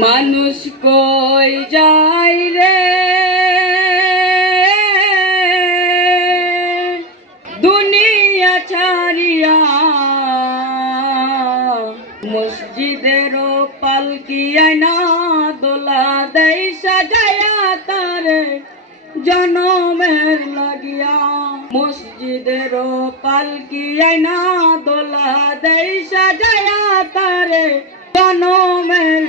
মানুষ কই যায় রে? দুনিয়া ছাড়িয়া মসজিদের পালকি আয়না দোলা দেই সাজায়া তারে। জনমের লাগিয়া মসজিদের পালকি আয়না দোলা দেই সাজায়া তারে। জনমের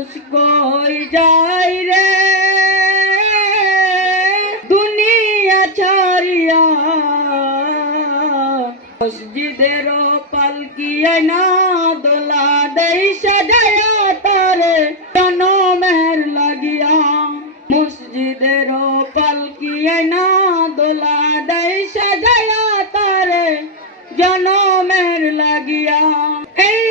মানুষ কই যায় রে? দুনিয়া ছাড়িয়া মসজিদের পালকি না দোলা দেই সাজায়া তারে। জনমের লাগিয়া মসজিদের পালকি না দোলা দেই সাজায়া তারে। জনমের লাগিয়া এইবার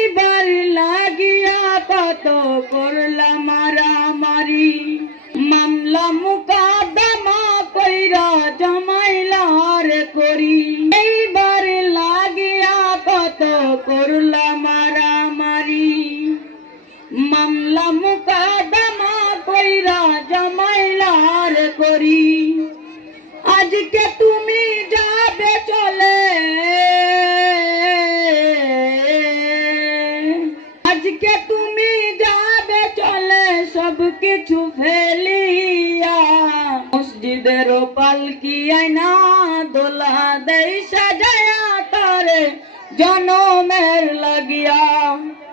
কত করলা মারামারি, মামলা মুকাদমা কইরা জমাইলার করি। আজকে তুমি যাবে চলে। আজকে তুমি যাবে চলে সব কিছু ফেলিয়া। মসজিদের পালকি আয়না দোলা সাজায়া তারে জনমের লাগিয়া।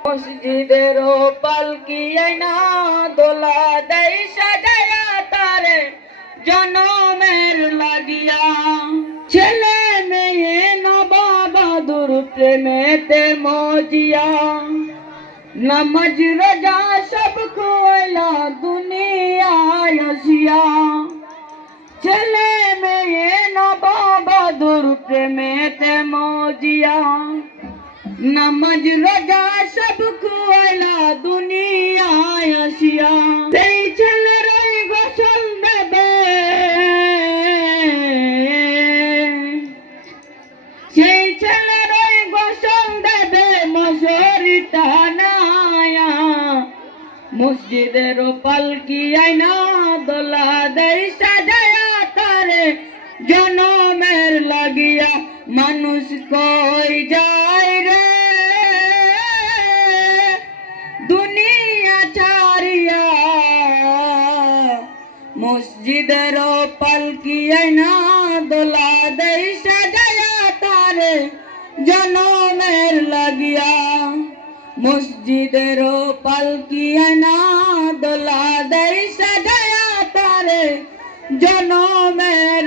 মসজিদের পালকি আয়না দোলা দেই সাজায়া তারে। জনমের লাগিয়া। ছেলে মেয়ে নবাবাদুর প্রেমেতে মজিয়া। নমজ, রোজা সব খোলা দুনিয়ায় নবাবাদুর প্রেমেতে মজিয়া নমজ রোজা সব খোলা দুনিয়ায় আসিয়া সেই ছেলের গোসল দেবে সেই ছেলের গোসল দেবে মশরি টানায়া মসজিদের পালকি আইনা দোলা দেই সাজায়া তারে জনমের লাগিয়া মানুষ কই যায় রে? দুনিয়া ছাড়িয়া মসজিদের পালকি আইনা দোলা দেই সাজায়া তারে জনমের লাগিয়া। মসজিদের পালকি আইনা দোলা দেই সাজায়া তারে জনমের